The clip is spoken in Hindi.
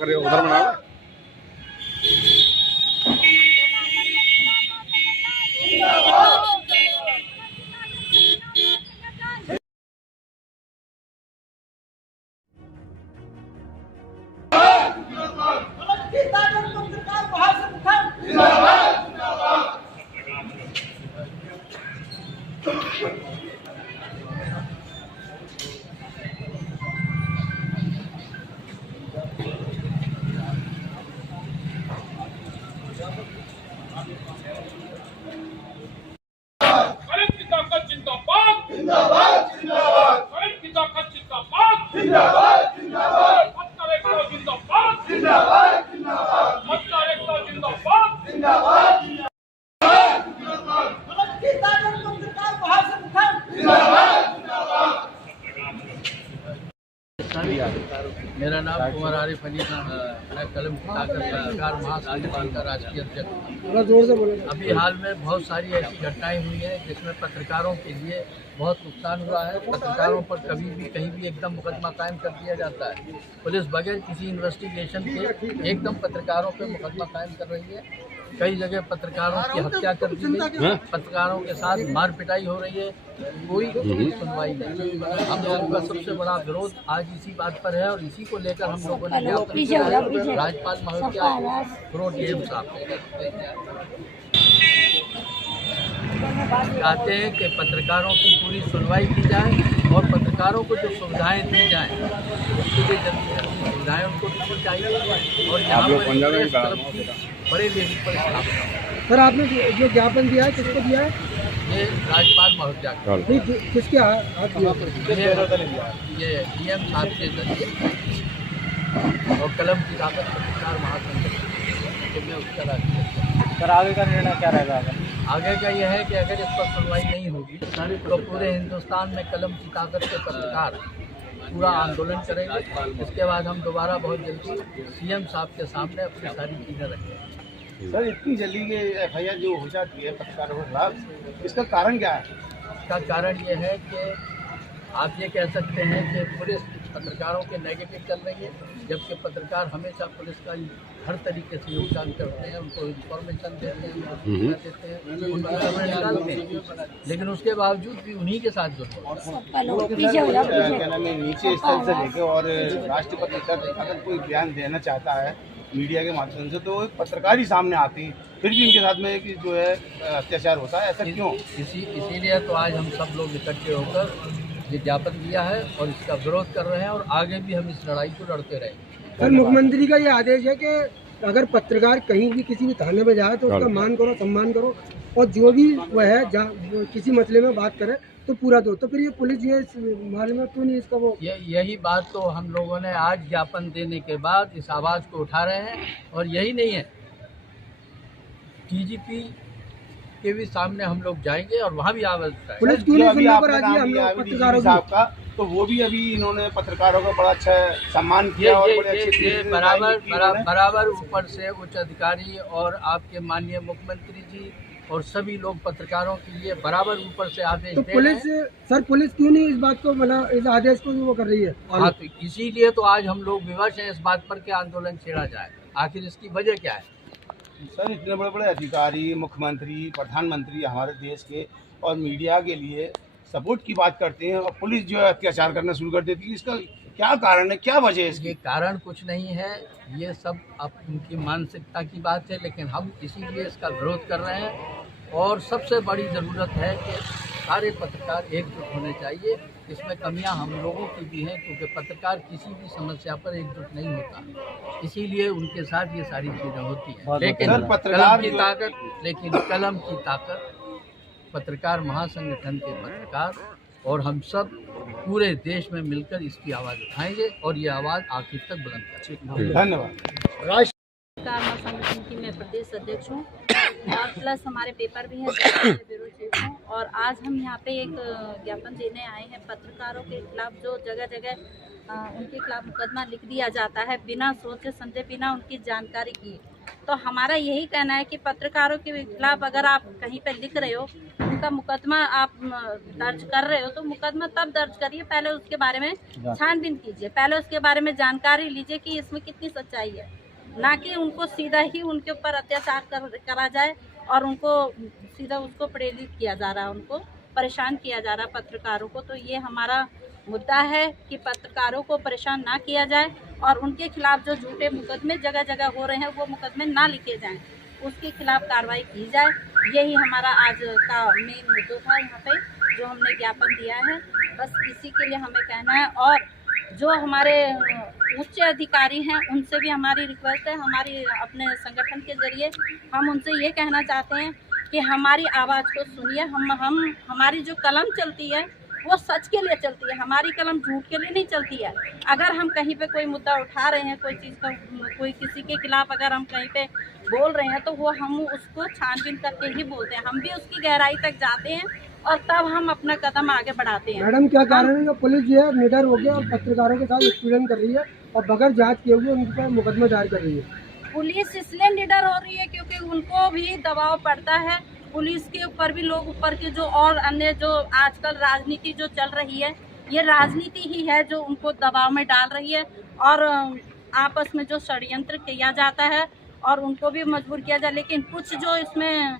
कर रहे हो, उधर बना लो। मेरा नाम कुमार आरिफ अली है। मैं कलम की ताकत पत्रकार महासंघ का राष्ट्रीय अध्यक्ष। अभी हाल में बहुत सारी ऐसी घटनाएं हुई हैं जिसमें पत्रकारों के लिए बहुत नुकसान हुआ है। पत्रकारों पर कभी भी कहीं भी एकदम मुकदमा कायम कर दिया जाता है। पुलिस बगैर किसी इन्वेस्टिगेशन के एकदम पत्रकारों पर मुकदमा कायम कर रही है। कई जगह पत्रकारों की हत्या कर दी गई, पत्रकारों के साथ मार पिटाई हो रही है, कोई सुनवाई नहीं। हम लोगों का सबसे बड़ा विरोध आज इसी बात पर है और इसी को लेकर हम लोगों ने राज्यपाल महोदया डीएम साहब चाहते हैं कि पत्रकारों की पूरी सुनवाई की जाए और पत्रकारों को जो सुविधाएं दी जाएं उसके लिए जल्दी जल्दी सुविधाएं उनको देनी चाहिए। और यहाँ पर बड़े लेवल पर स्थापना। सर आपने जो ज्ञापन दिया है किसको दिया है? ये राज्यपाल महोदया किसके हाथ ये डीएम साहब के जरिए और कलम की ताकत पत्रकार महासंघ के में उसका राष्ट्रीय। सर आगे का निर्णय क्या रहेगा? आगे का यह है कि अगर इस पर सुनवाई नहीं होगी तो पूरे हिंदुस्तान में कलम की ताकत के पत्रकार पूरा आंदोलन करेंगे। इसके बाद हम दोबारा बहुत जल्दी सीएम साहब के सामने अपनी सारी चीज़ें रखेंगे। सर इतनी जल्दी के एफआईआर जो हो जाती है पत्रकारों के खिलाफ, इसका कारण क्या है? इसका कारण ये है कि आप ये कह सकते हैं कि पुलिस पत्रकारों के नेगेटिव चल रही है, जबकि पत्रकार हमेशा पुलिस का हर तरीके से योगदान करते हैं, उनको इन्फॉर्मेशन देते हैं, उनको सूचना देते हैं, उनको खबर निकालते हैं, लेकिन उसके बावजूद भी उन्हीं के साथ जुड़ते हैं। नीचे स्तर से लेकर और राष्ट्रपति तक अगर कोई बयान देना चाहता है मीडिया के माध्यम से तो पत्रकार ही सामने आते हैं, फिर भी इनके साथ में कि जो है अत्याचार होता है, ऐसा क्यों? इसीलिए तो आज हम सब लोग इकट्ठे होकर ये ज्ञापन दिया है और इसका विरोध कर रहे हैं और आगे भी हम इस लड़ाई को लड़ते रहेंगे। सर मुख्यमंत्री का ये आदेश है कि अगर पत्रकार कहीं भी किसी भी थाने में जाए तो उसका मान करो, सम्मान करो और जो भी वह है किसी मसले में बात करे तो पूरा दो। तो फिर ये पुलिस ये मामले में क्यों नहीं इसका वो? यही बात तो हम लोगों ने आज ज्ञापन देने के बाद इस आवाज़ को उठा रहे हैं और यही नहीं है, डीजीपी के भी सामने हम लोग जाएंगे और वहाँ भी आवाज़ उठाएंगे। पुलिस क्यों नहीं सुनने पर राजी? हम लोग पत्रकारों साहब का तो वो भी अभी इन्होंने पत्रकारों का बड़ा अच्छा सम्मान किया और बड़े अच्छे बराबर ऊपर से उच्च अधिकारी और आपके माननीय मुख्यमंत्री जी और सभी लोग पत्रकारों के लिए बराबर ऊपर से आदेश तो पुलिस सर पुलिस क्यों नहीं इस बात को मतलब इस आदेश को वो कर रही है? हाँ, तो इसीलिए तो आज हम लोग विवश हैं इस बात पर कि आंदोलन छेड़ा जाए। आखिर इसकी वजह क्या है? सर इतने बड़े बड़े अधिकारी, मुख्यमंत्री, प्रधानमंत्री हमारे देश के और मीडिया के लिए सपोर्ट की बात करते हैं और पुलिस जो है अत्याचार करना शुरू कर देती है। इसका क्या कारण है, क्या वजह है इसकी? ये कारण कुछ नहीं है, ये सब अब उनकी मानसिकता की बात है, लेकिन हम इसीलिए इसका विरोध कर रहे हैं। और सबसे बड़ी ज़रूरत है कि सारे पत्रकार एकजुट होने चाहिए। इसमें कमियां हम लोगों की भी हैं क्योंकि पत्रकार किसी भी समस्या पर एकजुट नहीं होता, इसीलिए उनके साथ ये सारी चीज़ें होती हैं। लेकिन कलम की ताकत पत्रकार महासंगठन के पत्रकार और हम सब पूरे देश में मिलकर इसकी आवाज़ उठाएंगे और ये आवाज़ आखिर तक बुलंद करेंगे। धन्यवाद। पत्रकार महासंगठन की मैं प्रदेश अध्यक्ष हूँ और प्लस हमारे पेपर भी हैं, ब्यूरो चीफ हूँ। और आज हम यहाँ पे एक ज्ञापन देने आए हैं पत्रकारों के खिलाफ जो जगह जगह उनके खिलाफ मुकदमा लिख दिया जाता है बिना सोचे समझे, बिना उनकी जानकारी की। तो हमारा यही कहना है कि पत्रकारों के खिलाफ अगर आप कहीं पे लिख रहे हो, उनका मुकदमा आप दर्ज कर रहे हो तो मुकदमा तब दर्ज करिए, पहले उसके बारे में छानबीन कीजिए, पहले उसके बारे में जानकारी लीजिए कि इसमें कितनी सच्चाई है, ना कि उनको सीधा ही उनके ऊपर अत्याचार करा जाए और उनको सीधा उसको प्रेरित किया जा रहा है, उनको परेशान किया जा रहा है पत्रकारों को। तो ये हमारा मुद्दा है कि पत्रकारों को परेशान ना किया जाए और उनके खिलाफ जो झूठे मुकदमे जगह जगह हो रहे हैं वो मुकदमे ना लिखे जाएं, उसके खिलाफ कार्रवाई की जाए। यही हमारा आज का मेन मुद्दा था यहाँ पे जो हमने ज्ञापन दिया है, बस इसी के लिए हमें कहना है। और जो हमारे उच्च अधिकारी हैं उनसे भी हमारी रिक्वेस्ट है, हमारी अपने संगठन के जरिए हम उनसे ये कहना चाहते हैं कि हमारी आवाज़ को सुनिए। हमारी जो कलम चलती है वो सच के लिए चलती है, हमारी कलम झूठ के लिए नहीं चलती है। अगर हम कहीं पे कोई मुद्दा उठा रहे हैं, कोई चीज़ का कोई किसी के खिलाफ अगर हम कहीं पे बोल रहे हैं तो वो हम उसको छानबीन करके ही बोलते हैं, हम भी उसकी गहराई तक जाते हैं और तब हम अपना कदम आगे बढ़ाते हैं। मैडम क्या कारण है कि पुलिस जो है निडर हो गया और पत्रकारों के साथ उत्पीड़न कर रही है और बगैर जांच किए हुए उनके पर मुकदमा दायर कर रही है? पुलिस इसलिए निडर हो रही है क्योंकि उनको भी दबाव पड़ता है, पुलिस के ऊपर भी लोग ऊपर के जो और अन्य जो आजकल राजनीति जो चल रही है ये राजनीति ही है जो उनको दबाव में डाल रही है और आपस में जो षड्यंत्र किया जाता है और उनको भी मजबूर किया जाए। लेकिन कुछ जो इसमें